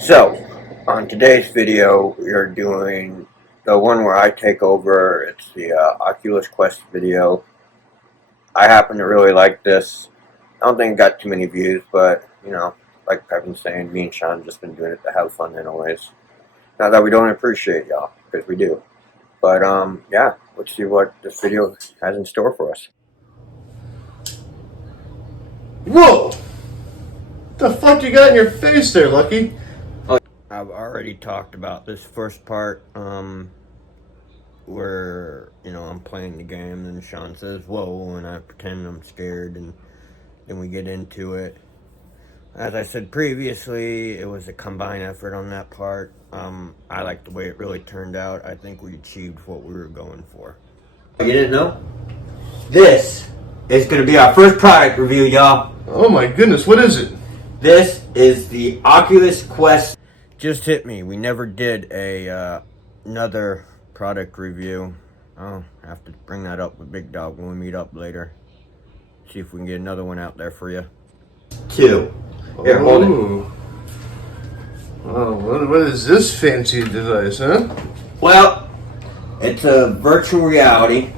So, on today's video, we are doing the one where I take over. It's the Oculus Quest video. I happen to really like this. I don't think it got too many views, but, like I've been saying, me and Sean just been doing it to have fun anyways. Not that we don't appreciate y'all, because we do. But, yeah, let's see what this video has in store for us. Whoa! What the fuck you got in your face there, Lucky? I've already talked about this first part, where, I'm playing the game and Sean says, whoa, and I pretend I'm scared, and then we get into it. As I said previously, it was a combined effort on that part. I like the way it really turned out. I think we achieved what we were going for. You didn't know? This is going to be our first product review, y'all. Oh my goodness, what is it? This is the Oculus Quest. Just hit me. We never did another product review. I'll have to bring that up with Big Dog when we meet up later. See if we can get another one out there for you. 2. Here, hold it. Oh, what is this fancy device, huh? Well, it's a virtual reality.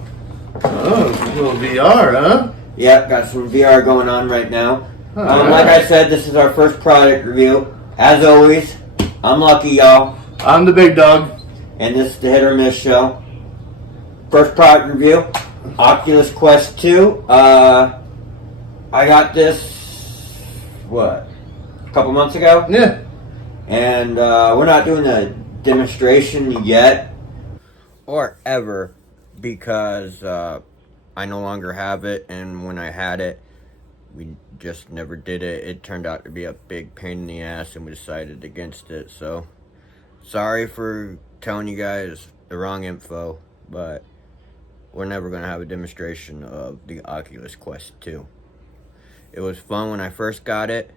Oh, a little VR, huh? Yep, got some VR going on right now. Like I said, this is our first product review. As always, I'm Lucky, y'all. I'm the Big Dog. And this is the Hit or Miss Show. First product review, Oculus Quest 2. I got this, a couple months ago? Yeah. And we're not doing a demonstration yet. Or ever, because I no longer have it, and when I had it, we just never did it. It turned out to be a big pain in the ass, and we decided against it. So, sorry for telling you guys the wrong info, but we're never going to have a demonstration of the Oculus Quest 2. It was fun when I first got it,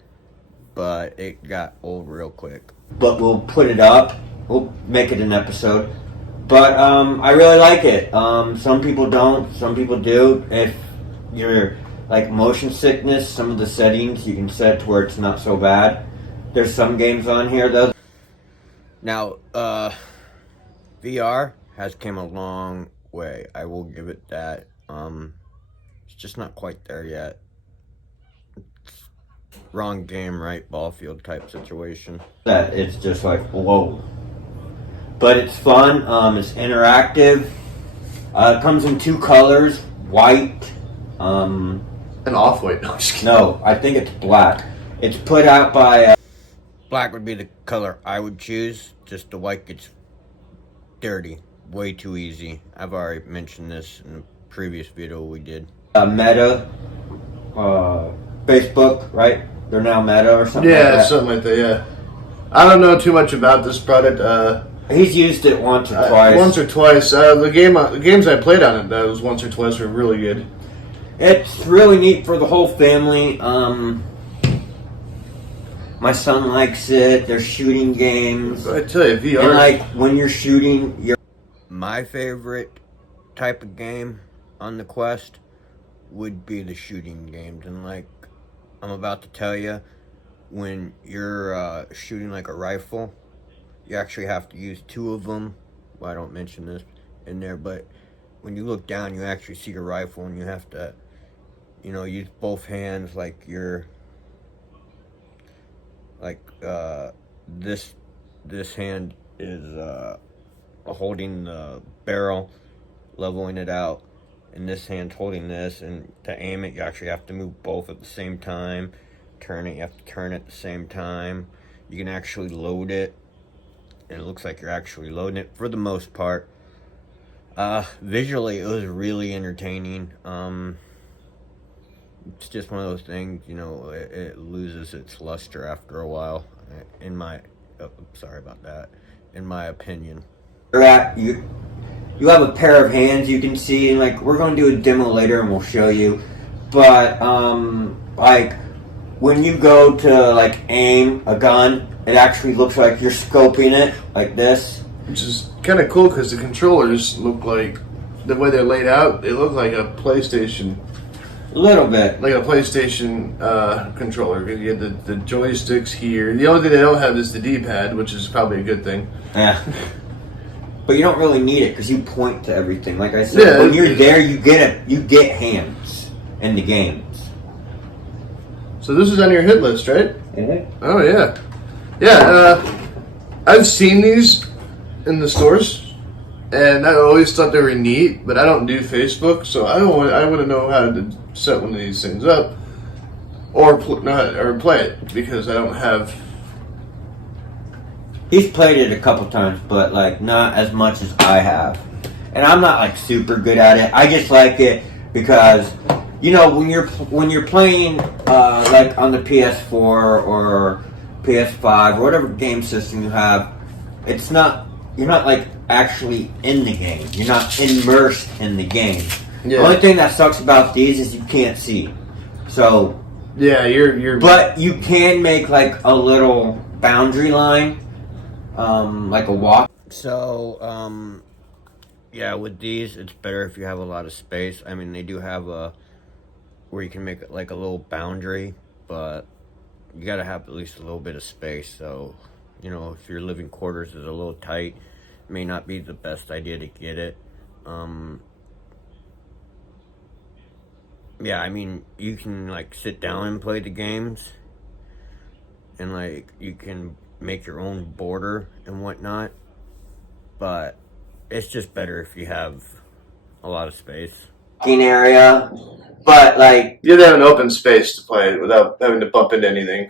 but it got old real quick. But we'll put it up. We'll make it an episode. But I really like it. Some people don't. Some people do. If you're like motion sickness, some of the settings you can set to where it's not so bad. There's some games on here though. Now, VR has came a long way. I will give it that. It's just not quite there yet. It's wrong game, right ball field type situation. That it's just like whoa. But it's fun. It's interactive. It comes in 2 colors, white. An off-white. No, I'm just kidding. No, I think it's black. It's put out by. Black would be the color I would choose. Just the white gets dirty. Way too easy. I've already mentioned this in a previous video we did. Meta. Facebook, right? They're now Meta or something like that. Something like that, yeah. I don't know too much about this product. He's used it once or twice. Once or twice. The games I played on it, those once or twice were really good. It's really neat for the whole family. My son likes it. They're shooting games. I tell you, VR. And like when you're shooting, My favorite type of game on the Quest would be the shooting games. And like I'm about to tell you, when you're shooting like a rifle, you actually have to use 2 of them. Well, I don't mention this in there, but when you look down, you actually see your rifle, and you have to, use both hands, like you're, like this hand is holding the barrel, leveling it out, and this hand's holding this, and to aim it, you actually have to move both at the same time. Turn it, you have to turn at the same time. You can actually load it, and it looks like you're actually loading it for the most part. Visually, it was really entertaining. It's just one of those things, it loses its luster after a while, in my opinion. you have a pair of hands you can see, and like we're going to do a demo later, and we'll show you. But like when you go to like aim a gun, it actually looks like you're scoping it like this. Which is kind of cool because the controllers look like, the way they're laid out, they look like a PlayStation. A little bit. like a PlayStation controller. You get the joysticks here. The only thing they don't have is the D-pad, which is probably a good thing. Yeah. But you don't really need it because you point to everything. Like I said, Yeah, when you're there, you get hands in the games. So this is on your hit list, right? Mm-hmm. Oh yeah, yeah. I've seen these in the stores, and I always thought they were neat. But I don't do Facebook, so I wouldn't know how to set one of these things up or play it because I don't have. He's played it a couple times, but like not as much as I have. And I'm not like super good at it. I just like it because you know when you're playing like on the PS4 or PS5 or whatever game system you have, you're not like actually in the game. You're not immersed in the game. Yeah. The only thing that sucks about these is you can't see. So Yeah, you're. but you can make like a little boundary line. Like a walk. So, yeah, with these, it's better if you have a lot of space. I mean, they do have where you can make like a little boundary, but you gotta have at least a little bit of space. So, you know, if your living quarters is a little tight, it may not be the best idea to get it. Yeah, I mean, you can like sit down and play the games, and like you can make your own border and whatnot, but it's just better if you have a lot of space. Area, but like You have to have an open space to play it without having to bump into anything.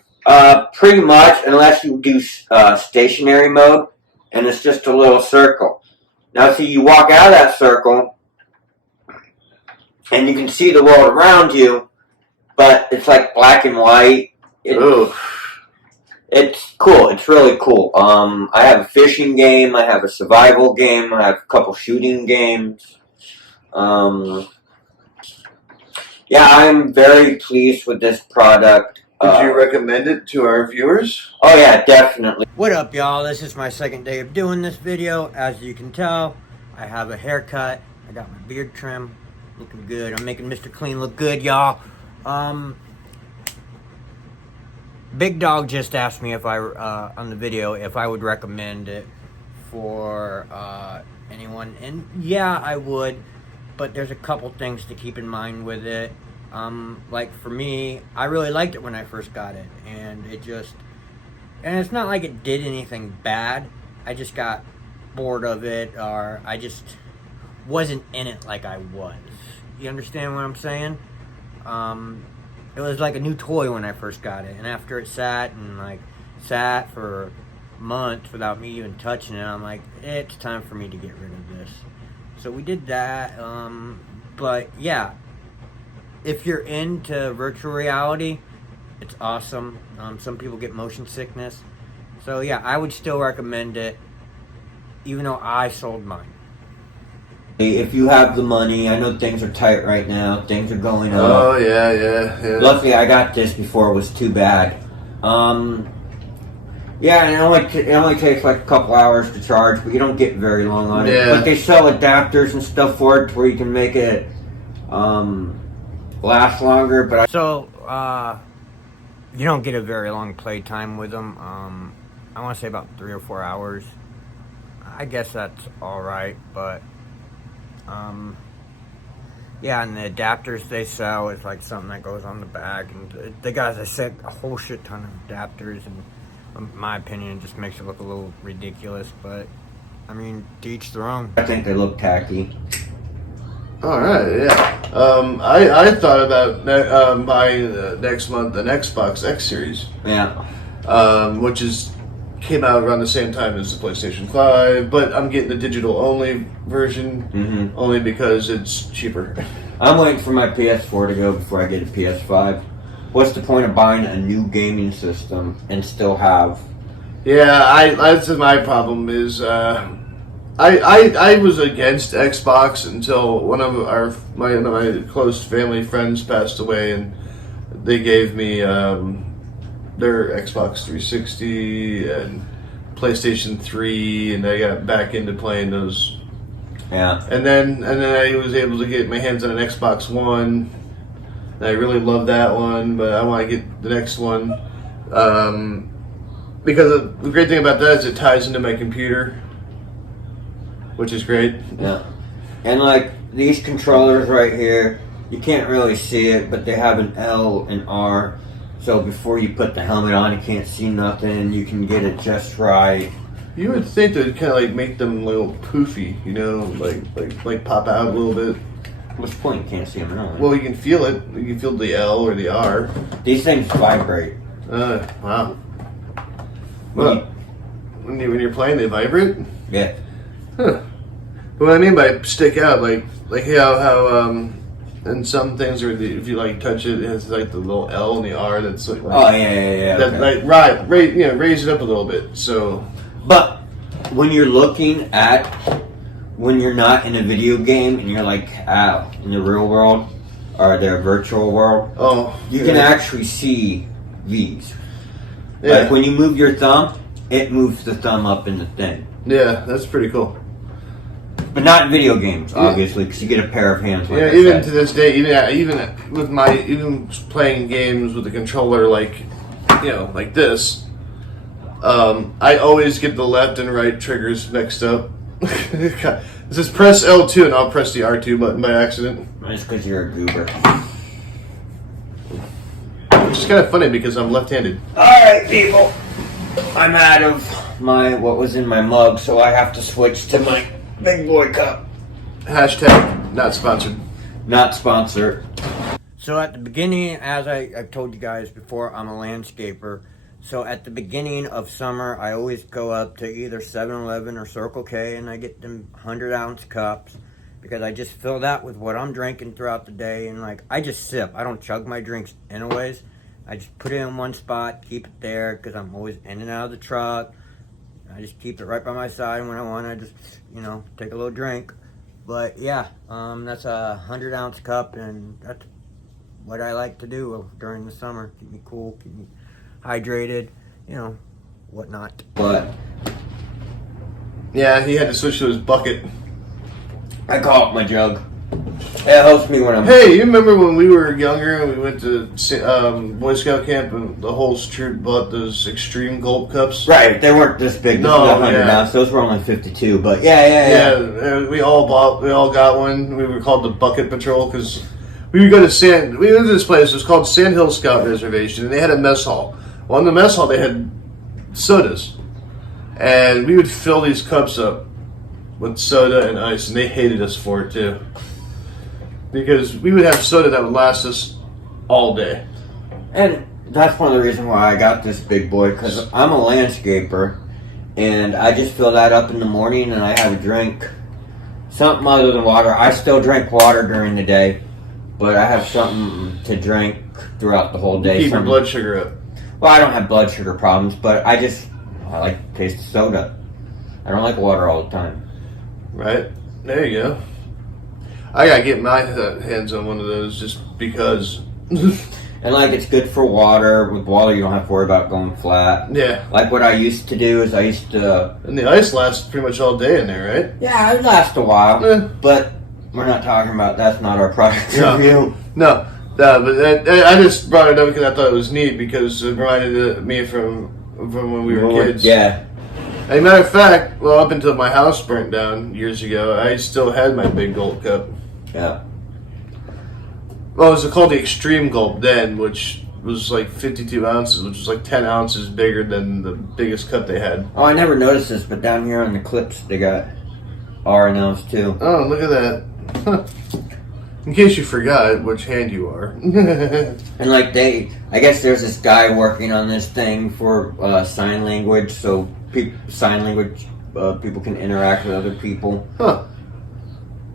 pretty much, unless you do stationary mode, and it's just a little circle. Now, see, you walk out of that circle, and you can see the world around you, but it's like black and white. Ooh. It's cool. It's really cool. I have a fishing game. I have a survival game. I have a couple shooting games. Yeah, I'm very pleased with this product. Would you recommend it to our viewers? Oh yeah, definitely. What up, y'all? This is my second day of doing this video. As you can tell, I have a haircut. I got my beard trim. Looking good. I'm making Mr. Clean look good, y'all. Big Dog just asked me if on the video if I would recommend it for anyone, and yeah, I would, but there's a couple things to keep in mind with it. Like for me, I really liked it when I first got it, and it's not like it did anything bad. I just got bored of it, or I just wasn't in it like I was. You understand what I'm saying? It was like a new toy when I first got it, and after it sat for months without me even touching it, I'm like, it's time for me to get rid of this. So we did that, but yeah, if you're into virtual reality, it's awesome. Some people get motion sickness, so yeah, I would still recommend it, even though I sold mine. If you have the money, I know things are tight right now. Things are going up. Oh yeah. Luckily, I got this before it was too bad. Yeah, and it only takes like a couple hours to charge, but you don't get very long on it. Yeah. But they sell adapters and stuff for it where you can make it last longer. But you don't get a very long play time with them. I want to say about 3 or 4 hours. I guess that's all right, but. Yeah, and the adapters they sell is like something that goes on the back, and the guys, they sell a whole shit ton of adapters, and in my opinion, it just makes it look a little ridiculous, but I mean, to each their own. I think they look tacky. All right, yeah. I thought about buying next month an Xbox X Series. Yeah. Which came out around the same time as the PlayStation 5, but I'm getting the digital only version only because it's cheaper. I'm waiting for my PS4 to go before I get a PS5. What's the point of buying a new gaming system and still have? Yeah, that's my problem is I was against Xbox until one of my close family friends passed away, and they gave me their Xbox 360 and PlayStation 3, and I got back into playing those. Yeah. And then I was able to get my hands on an Xbox One, I really love that one, but I want to get the next one. Because the great thing about that is it ties into my computer, which is great. Yeah. And like these controllers right here, you can't really see it, but they have an L and R. So before you put the helmet on, you can't see nothing. You can get it just right. You would think that would kind of like make them a little poofy, you know, like pop out a little bit. What's the point? You can't see them at all. Well, you can feel it. You can feel the L or the R. These things vibrate. Wow. When Well, you- when you're playing, they vibrate. yeah. Huh. But what I mean by stick out, like how and some things are if you like touch it, it has like the little L and the R that's like Oh yeah. that Okay. like raise it up a little bit. So But when you're looking at, when you're not in a video game and you're like out in the real world or their virtual world, you can actually see these. yeah, Like when you move your thumb, it moves the thumb up in the thing. yeah, that's pretty cool. But not in video games, obviously, because you get a pair of hands. Like Yeah, I even said. to this day, even with even playing games with a controller like like this, I always get the left and right triggers mixed up. It says press L2 and I'll press the R2 button by accident, It's because you're a goober. which is kind of funny because I'm left-handed. Alright, people. I'm out of what was in my mug, so I have to switch to my big boy cup. Hashtag not sponsored. Not sponsored. So at the beginning, as I've told you guys before, I'm a landscaper. So at the beginning of summer, I always go up to either 7-Eleven or Circle K and I get them 100-ounce cups because I just fill that with what I'm drinking throughout the day. And like, I just sip. I don't chug my drinks anyways. I just put it in one spot, keep it there because I'm always in and out of the truck. I just keep it right by my side. When I want, I just, take a little drink. But yeah, that's a 100-ounce cup, and that's what I like to do during the summer. Keep me cool, keep me hydrated, whatnot. But Yeah, he had to switch to his bucket. I call it my jug. It helps me when I'm... Hey, you remember when we were younger and we went to Boy Scout camp and the whole troop bought those extreme gulp cups? Right, they weren't this big. This No, was 100 yeah. ounce. Those were only 52, but yeah. Yeah, we all got one. We were called the Bucket Patrol because we would go to we went to this place. It was called Sand Hill Scout Reservation, and they had a mess hall. Well, in the mess hall, they had sodas, and we would fill these cups up with soda and ice, and they hated us for it too, because we would have soda that would last us all day. And that's one of the reasons why I got this big boy, because I'm a landscaper, and I just fill that up in the morning and I have a drink. Something other than water. I still drink water during the day, but I have something to drink throughout the whole day. Keep your blood sugar up. Well, I don't have blood sugar problems, but I like to taste the soda. I don't like water all the time. Right? There you go. I gotta get my hands on one of those just because. And like, it's good for water. With water, you don't have to worry about going flat. Yeah. Like what I used to do is I used to... And the ice lasts pretty much all day in there, right? Yeah, it lasts a while. Yeah. But we're not talking about... That's not our product No. review. No, but I just brought it up because I thought it was neat because it reminded me from when we were kids. Yeah. As a matter of fact, well, up until my house burnt down years ago, I still had my big gulp cup. Yeah. Well, it was called the Extreme Gulp then, which was like 52 ounces, which was like 10 ounces bigger than the biggest cup they had. Oh, I never noticed this, but down here on the clips, they got R and L's too. Oh, look at that. Huh. In case you forgot which hand you are. And like I guess there's this guy working on this thing for sign language, so sign language people can interact with other people. Huh.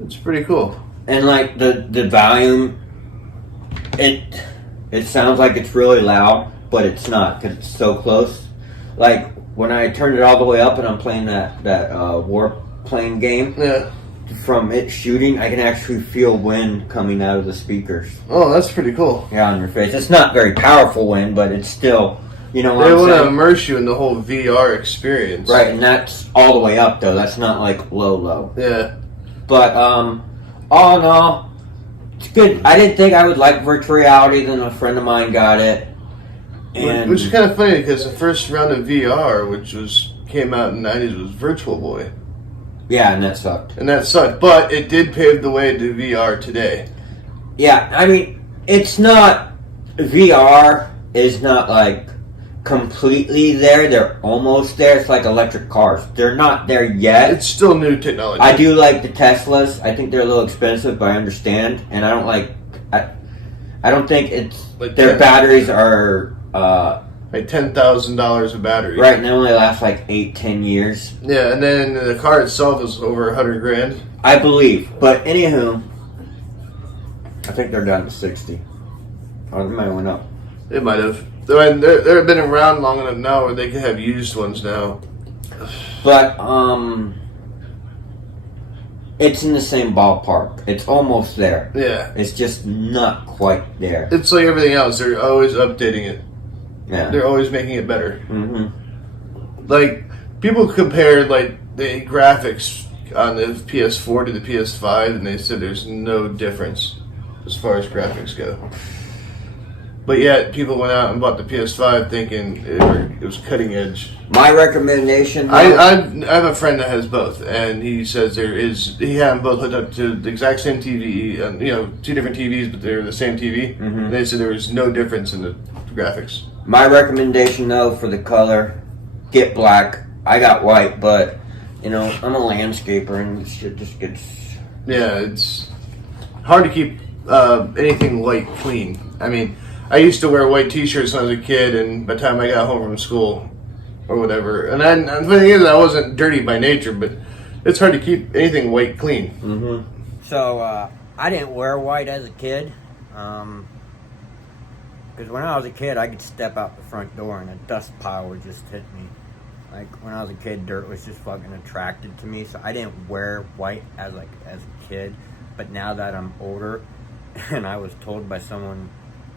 It's pretty cool. And like the volume, it sounds like it's really loud, but it's not because it's so close. Like when I turn it all the way up and I'm playing that warplane game, Yeah. from it shooting, I can actually feel wind coming out of the speakers. Oh, that's pretty cool. Yeah, on your face. It's not very powerful wind, but it's still, you know what They I'm want to saying? immerse you in the whole VR experience. Right, and that's all the way up though. That's not like low. Yeah. But all in all, It's good. I didn't think I would like virtual reality. Then a friend of mine got it, and which is kind of funny because the first round of VR, came out in the 90s, was Virtual Boy. yeah, and that sucked. And that sucked, but it did pave the way to VR today. Yeah, I mean, it's not VR is not like completely there. They're almost there. It's like electric cars. They're not there yet. It's still new technology. I do like the Teslas. I think they're a little expensive, but I understand. And I don't like. I don't think it's Like their 10 batteries are like $10,000 a battery. right, and they only last like 8-10 years, Yeah, and then the car itself is over $100,000. I believe. But anywho, I think they're down to 60. Or they might have went up. It might have. They've been around long enough now where they can have used ones now. But it's in the same ballpark. It's almost there. Yeah. It's just not quite there. It's like everything else. They're always updating it. Yeah. They're always making it better. Mm-hmm. Like, people compare, like, the graphics on the PS4 to the PS5, and they said there's no difference as far as graphics go. But yet, people went out and bought the PS5 thinking it was cutting edge. My recommendation. I have a friend that has both, and he says he had them both hooked up to the exact same TV, two different TVs, but they're the same TV. Mm-hmm. And they said there was no difference in the graphics. My recommendation, though, for the color, get black. I got white, but I'm a landscaper, and shit just gets. Yeah, it's hard to keep anything white clean. I mean, I used to wear white T-shirts when I was a kid, and by the time I got home from school or whatever, and the thing is, I wasn't dirty by nature, but it's hard to keep anything white clean. Mm-hmm. So I didn't wear white as a kid, because when I was a kid, I could step out the front door and a dust pile would just hit me. Like when I was a kid, dirt was just fucking attracted to me, so I didn't wear white as a kid. But now that I'm older, and I was told by someone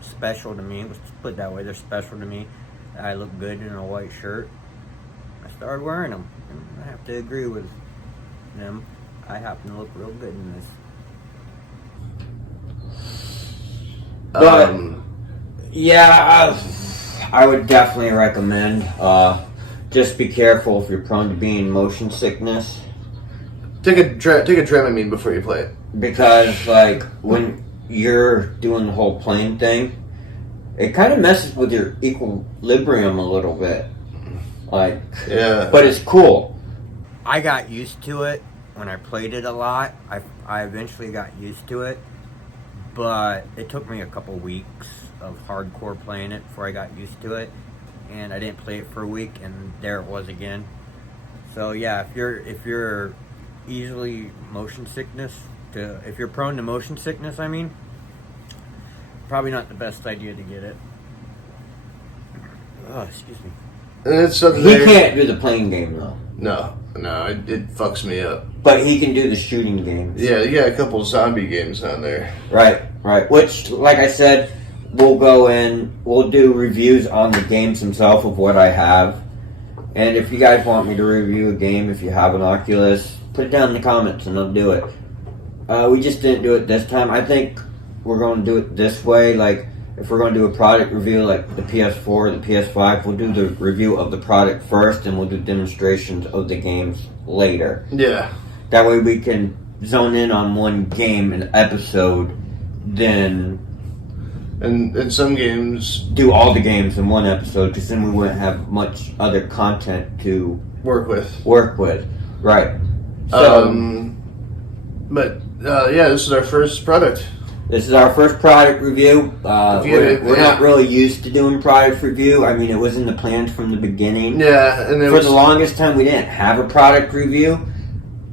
special to me, let's put it that way, they're special to me, that I look good in a white shirt, I started wearing them. And I have to agree with them. I happen to look real good in this. But yeah, I would definitely recommend. Just be careful if you're prone to being motion sickness. Take a Dramamine before you play it. Because, like, when you're doing the whole plane thing, it kind of messes with your equilibrium a little bit. Like, Yeah. but it's cool. I got used to it when I played it a lot. I eventually got used to it, but it took me a couple weeks of hardcore playing it before I got used to it, and I didn't play it for a week, and there it was again. So yeah, if you're easily motion sickness, if you're prone to motion sickness, I mean, probably not the best idea to get it. Oh, excuse me. And it's something He can't do the plane game, though. No, it fucks me up. But he can do the shooting games. Yeah, you got a couple zombie games on there. Right. Which, like I said, we'll go in, we'll do reviews on the games themselves of what I have. And if you guys want me to review a game, if you have an Oculus, put it down in the comments and I'll do it. We just didn't do it this time. I think we're going to do it this way. Like, if we're going to do a product review like the PS4 or the PS5, we'll do the review of the product first and we'll do demonstrations of the games later. Yeah. That way we can zone in on one game an episode, then And in some games, do all the games in one episode, because then we wouldn't have much other content to work with. Right. So, Yeah, this is our first product. this is our first product review. We're not really used to doing product review. I mean, it was in the plans from the beginning. Yeah, and For the longest time, we didn't have a product review.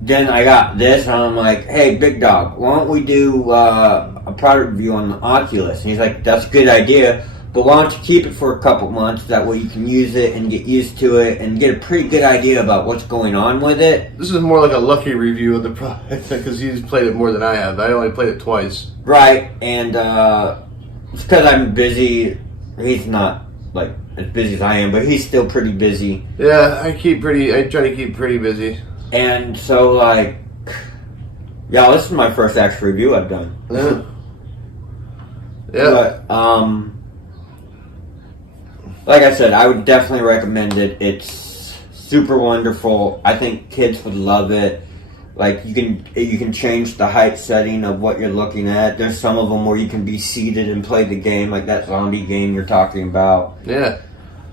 Then I got this, and I'm like, hey, Big Dog, why don't we do a product review on the Oculus? And he's like, that's a good idea, but why don't you keep it for a couple months? That way you can use it and get used to it and get a pretty good idea about what's going on with it. This is more like a lucky review of the product because he's played it more than I have. I only played it twice. Right, and it's because I'm busy. He's not, like, as busy as I am, but he's still pretty busy. Yeah, I try to keep pretty busy. And so, like, yeah, this is my first actual review I've done. Yeah. Yeah. But, like I said, I would definitely recommend it. It's super wonderful. I think kids would love it. Like you can change the height setting of what you're looking at. There's some of them where you can be seated and play the game, like that zombie game you're talking about. Yeah.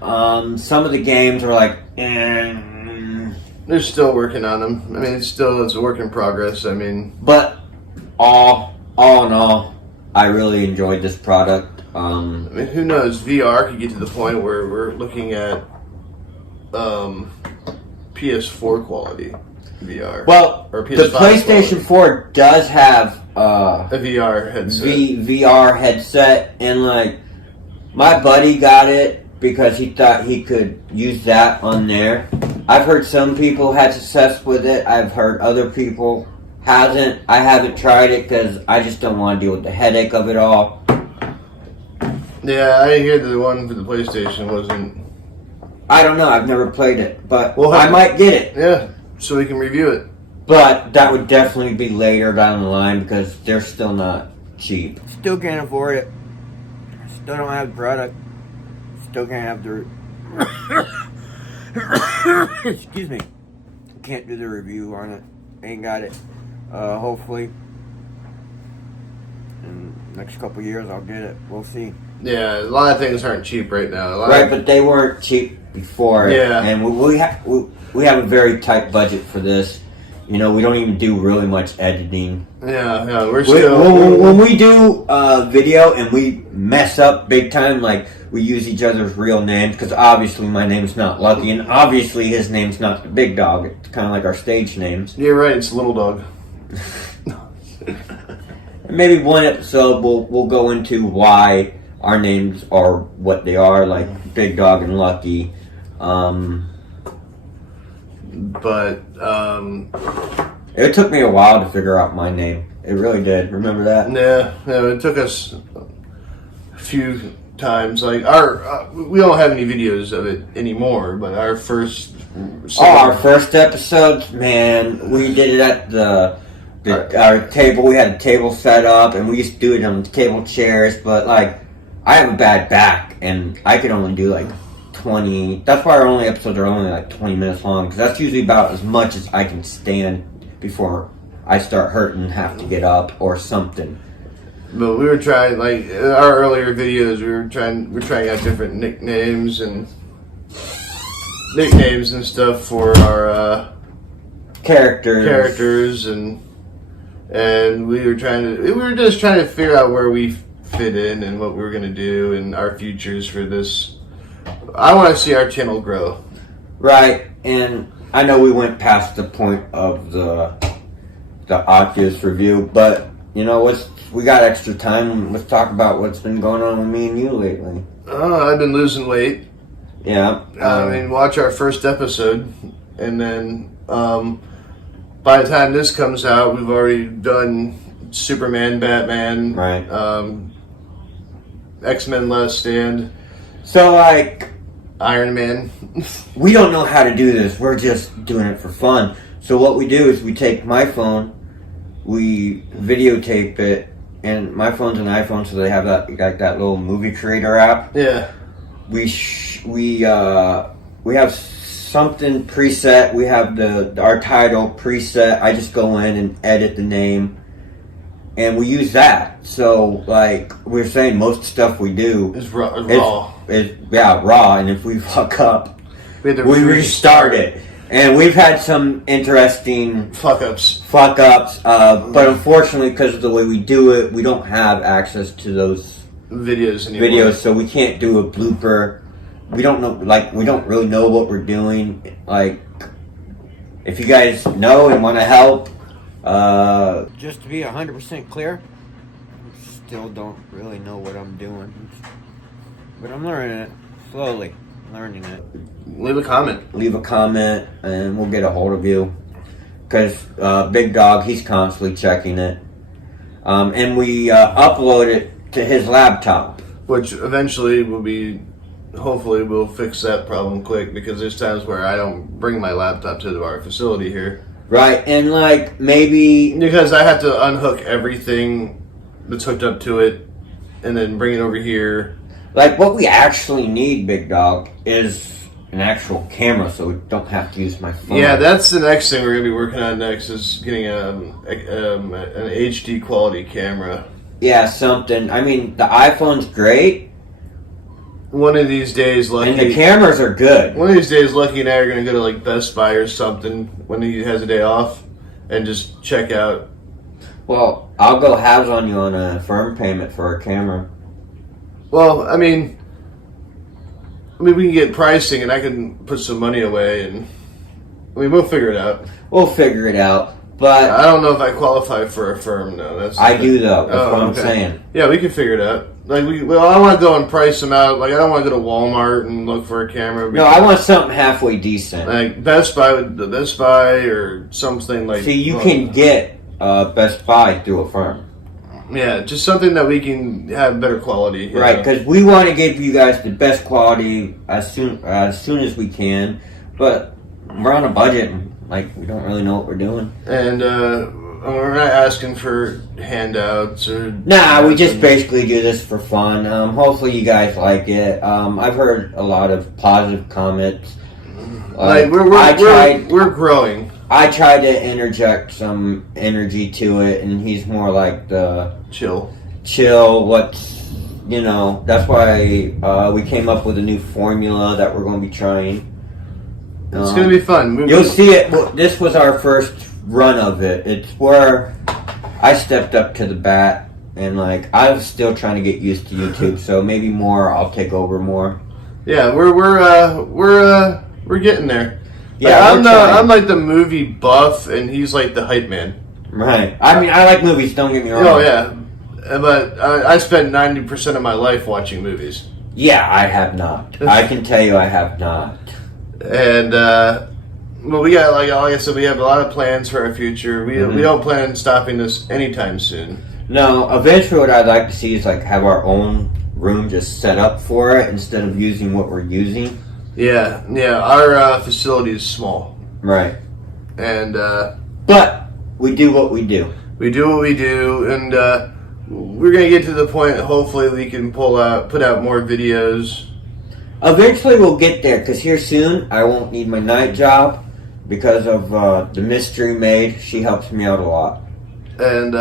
Some of the games are like, They're still working on them. I mean, it's a work in progress. I mean, but all in all, I really enjoyed this product. I mean, who knows? VR could get to the point where we're looking at PS4 quality VR. Well, Or the PS5 PlayStation 4 does have a VR headset. VR headset, and like my buddy got it because he thought he could use that on there. I've heard some people had success with it. I've heard other people hasn't. I haven't tried it because I just don't want to deal with the headache of it all. Yeah, I hear the one for the PlayStation wasn't. I don't know. I've never played it, but Well, I might get it. Yeah, so we can review it. But that would definitely be later down the line because they're still not cheap. Still can't afford it. Still don't have the product. Still can't have the. Excuse me. Can't do the review on it. Ain't got it. Hopefully, in the next couple years, I'll get it. We'll see. Yeah, a lot of things aren't cheap right now. Right, but they weren't cheap before. Yeah. And we have a very tight budget for this. You know, we don't even do really much editing. Yeah, we're still. When we do video and we mess up big time, like we use each other's real names, because obviously my name's not Lucky, and obviously his name's not the Big Dog. It's kind of like our stage names. You're right. It's Little Dog. Maybe one episode we'll go into why our names are what they are, like Big Dog and Lucky. But It took me a while to figure out my name. It really did. Remember that? yeah, it took us a few times. Like we don't have any videos of it anymore. But our first. Our first episode, man, we did it at our table. We had a table set up, and we used to do it on table chairs. But like, I have a bad back, and I could only do like 20. That's why our only episodes are only like 20 minutes long, because that's usually about as much as I can stand before I start hurting and have to get up or something. But we were trying, like in our earlier videos, we're trying out different nicknames and stuff for our characters, and we were just trying to figure out where we fit in and what we were gonna do and our futures for this. I want to see our channel grow. Right, and I know we went past the point of the Oculus review, but you know, we got extra time. Let's talk about what's been going on with me and you lately. I've been losing weight. Yeah. I mean, watch our first episode, and then by the time this comes out, we've already done Superman, Batman, Right. X-Men Last Stand, So, like, Iron Man. we don't know how to do this. We're just doing it for fun. So what we do is we take my phone, we videotape it, and my phone's an iPhone, so they have that little movie creator app. Yeah. We have something preset. We have our title preset. I just go in and edit the name, and we use that. So, like we're saying, most stuff we do It's raw. is raw. And if we fuck up, We had to we restart it. And we've had some interesting fuck-ups. but unfortunately, because of the way we do it, we don't have access to those Videos anymore. videos, so we can't do a blooper. We don't know, like, we don't really know what we're doing. Like, if you guys know and want to help, Just to be 100% clear, still don't really know what I'm doing. But I'm learning it. Slowly. Learning it. Leave a comment. leave a comment and we'll get a hold of you. Because Big Dog, he's constantly checking it. And we upload it to his laptop. Which eventually hopefully we'll fix that problem quick, because there's times where I don't bring my laptop to our facility here. Right, and like maybe Because I have to unhook everything that's hooked up to it and then bring it over here. Like, what we actually need, Big Dog, is an actual camera, so we don't have to use my phone. Yeah, that's the next thing we're gonna be working on next is getting an HD quality camera. Yeah, something. I mean, the iPhone's great, One of these days, Lucky. and the cameras are good. One of these days, Lucky and I are gonna go to like Best Buy or something when he has a day off, and just check out. Well, I'll go halves on you on a firm payment for a camera. Well, I mean, we can get pricing, and I can put some money away, and I mean, we'll figure it out. We'll figure it out, but I don't know if I qualify for a firm though. That's I do though. That's Oh, what I'm okay. saying. Yeah, we can figure it out. Like, I want to go and price them out. Like, I don't want to go to Walmart and look for a camera. No, I want something halfway decent. Like Best Buy, or something like. See, you can get Best Buy through a firm. Yeah, just something that we can have better quality. you Right, know? because we want to give you guys the best quality as soon as we can, but we're on a budget and like we don't really know what we're doing. And we're not asking for handouts or. Nah, we just basically do this for fun. Hopefully you guys like it. I've heard a lot of positive comments. Like we're growing. I tried to interject some energy to it, and he's more like the Chill. that's why we came up with a new formula that we're going to be trying. It's gonna be fun. You'll see it. Well, this was our first run of it. It's where I stepped up to the bat, and like I was still trying to get used to YouTube. So maybe I'll take over more. Yeah, we're getting there. Yeah, Like, I'm like the movie buff, and he's like the hype man. Right. I mean, I like movies. Don't get me wrong. Oh yeah, but I spend 90% of my life watching movies, Yeah, I have not. I can tell you, I have not. and well, we got like I said, we have a lot of plans for our future. We don't plan on stopping this anytime soon. No, eventually, what I'd like to see is like have our own room just set up for it instead of using what we're using. Yeah. Our facility is small, Right. and But we do what we do. we do what we do, and we're gonna get to the point. Hopefully, we can put out more videos. Eventually, we'll get there because here soon I won't need my night job because of the mystery maid. She helps me out a lot. And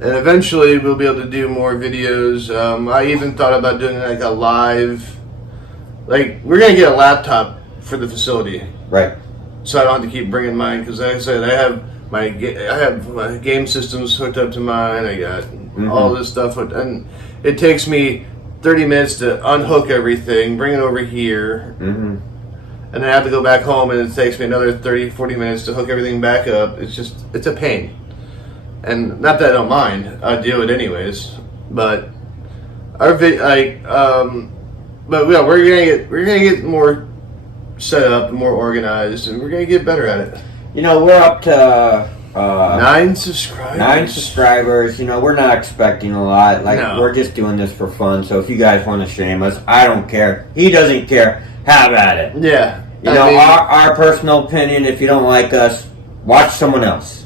eventually we'll be able to do more videos. I even thought about doing like a live, like we're gonna get a laptop for the facility, Right. so I don't have to keep bringing mine. Because like I said, I have my game systems hooked up to mine. I got all this stuff, and it takes me 30 minutes to unhook everything, bring it over here, Mm-hmm. and then I have to go back home, and it takes me another 30-40 minutes to hook everything back up. It's a pain. And not that I don't mind, I do it anyways. But but yeah, we're gonna get more set up, and more organized, and we're gonna get better at it. We're up to 9 subscribers. 9 subscribers. We're not expecting a lot. Like No. we're just doing this for fun. So if you guys want to shame us, I don't care. He doesn't care. Have at it. Yeah, Our personal opinion. If you don't like us, watch someone else.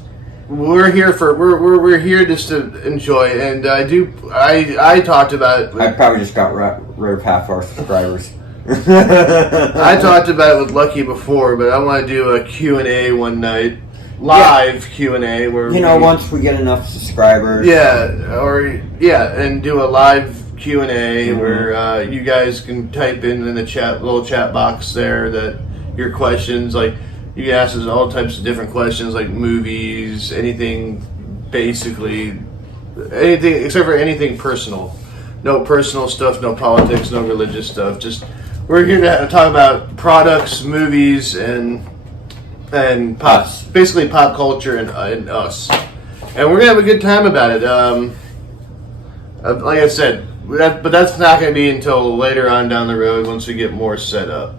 we're here here just to enjoy. And I talked about I probably just got rid of half our subscribers. I talked about it with Lucky before, but I want to do a Q&A one night, live Q&A where once we get enough subscribers. and do a live Q&A where you guys can type in the little chat box there that your questions, like you can ask us all types of different questions, like movies, anything, basically anything except for anything personal. No personal stuff, no politics, no religious stuff. Just we're here to talk about products, movies, and pop, Us. basically pop culture and us. And we're gonna have a good time about it. Like I said, but that's not gonna be until later on down the road once we get more set up.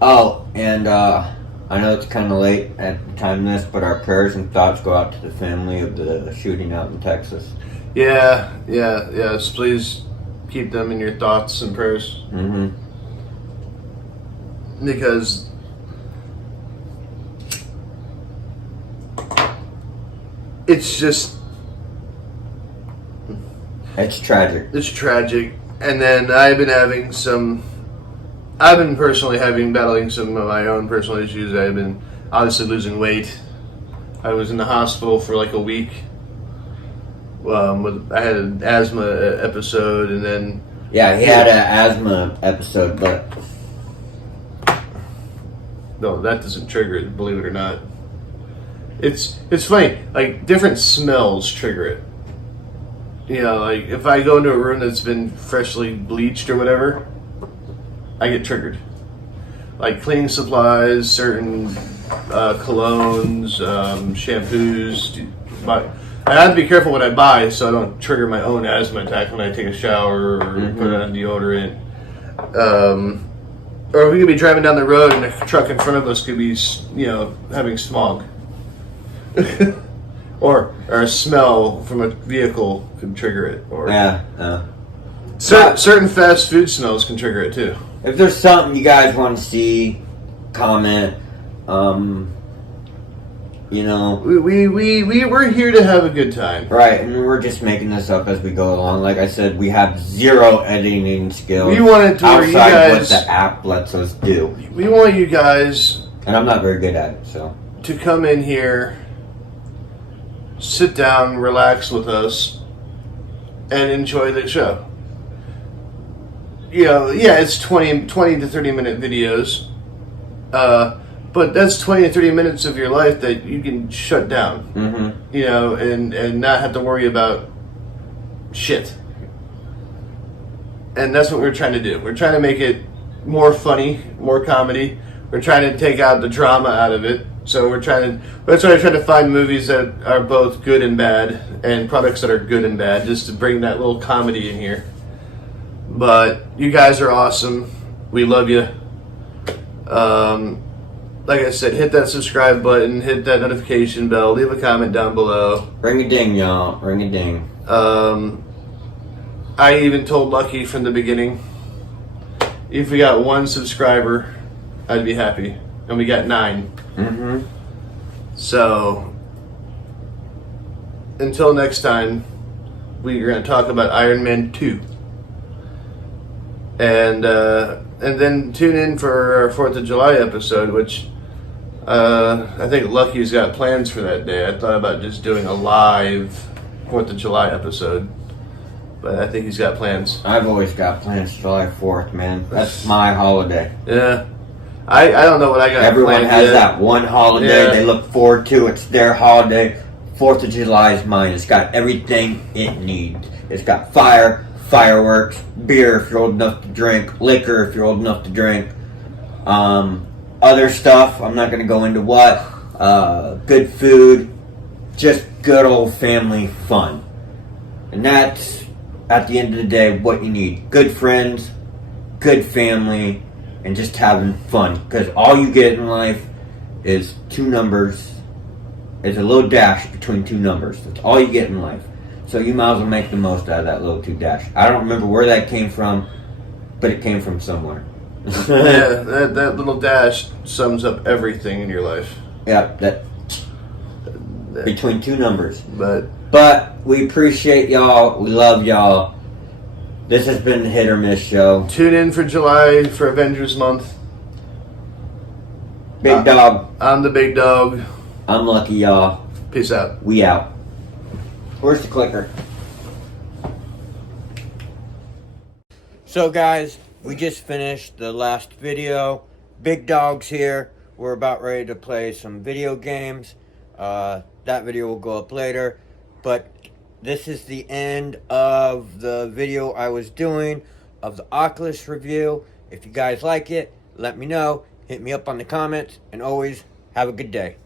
Oh, and I know it's kind of late at the time of this, but our prayers and thoughts go out to the family of the shooting out in Texas. Yes. Please keep them in your thoughts and prayers Mm-hmm. because it's just It's tragic. It's tragic. And then I've been personally battling some of my own personal issues. I've been obviously losing weight. I was in the hospital for like a week. I had an asthma episode, and then Yeah, he had an asthma episode, but no, that doesn't trigger it. Believe it or not, it's funny. Like different smells trigger it. You know, like if I go into a room that's been freshly bleached or whatever, I get triggered. Like cleaning supplies, certain colognes, shampoos. But I have to be careful what I buy so I don't trigger my own asthma attack when I take a shower or put on deodorant. Or we could be driving down the road and a truck in front of us could be, having smog. or a smell from a vehicle could trigger it. Or certain fast food smells can trigger it too. If there's something you guys want to see, comment. We're here to have a good time. Right, and we're just making this up as we go along. Like I said, we have zero editing skills. We want it to where you guys, what the app lets us do. We want you guys, and I'm not very good at it, so to come in here, sit down, relax with us, and enjoy the show. It's 20 to 30 minute videos. But that's 20 to 30 minutes of your life that you can shut down, and not have to worry about shit. And that's what we're trying to do. We're trying to make it more funny, more comedy. We're trying to take out the drama out of it. So that's why we're trying to find movies that are both good and bad, and products that are good and bad, just to bring that little comedy in here. But you guys are awesome. We love you. Like I said, hit that subscribe button, hit that notification bell, leave a comment down below. Ring a ding, y'all. Ring a ding. I even told Lucky from the beginning, if we got 1 subscriber, I'd be happy. And we got 9. So, until next time, we're going to talk about Iron Man 2. And then tune in for our 4th of July episode, which I think Lucky's got plans for that day. I thought about just doing a live 4th of July episode, but I think he's got plans. I've always got plans July 4th, man. That's my holiday. Yeah. I don't know what I got Everyone planned has yet. that one holiday they look forward to. It's their holiday. 4th of July is mine. It's got everything it needs. It's got fire, fireworks, beer if you're old enough to drink, liquor if you're old enough to drink, other stuff, I'm not going to go into what, good food, just good old family fun. And that's, at the end of the day, what you need. Good friends, good family, and just having fun. Because all you get in life is 2 numbers. It's a little dash between 2 numbers. That's all you get in life. So you might as well make the most out of that little 2 dash. I don't remember where that came from, but it came from somewhere. Yeah, that little dash sums up everything in your life. Yeah, that between 2 numbers. But we appreciate y'all. We love y'all. This has been the Hit or Miss Show. Tune in for July for Avengers Month. Big Dog. I'm the Big Dog. I'm Lucky, y'all. Peace out. We out. Where's the clicker? So guys, we just finished the last video. Big Dog's here. We're about ready to play some video games. That video will go up later. But this is the end of the video I was doing of the Oculus review. If you guys like it, let me know. Hit me up on the comments. And always have a good day.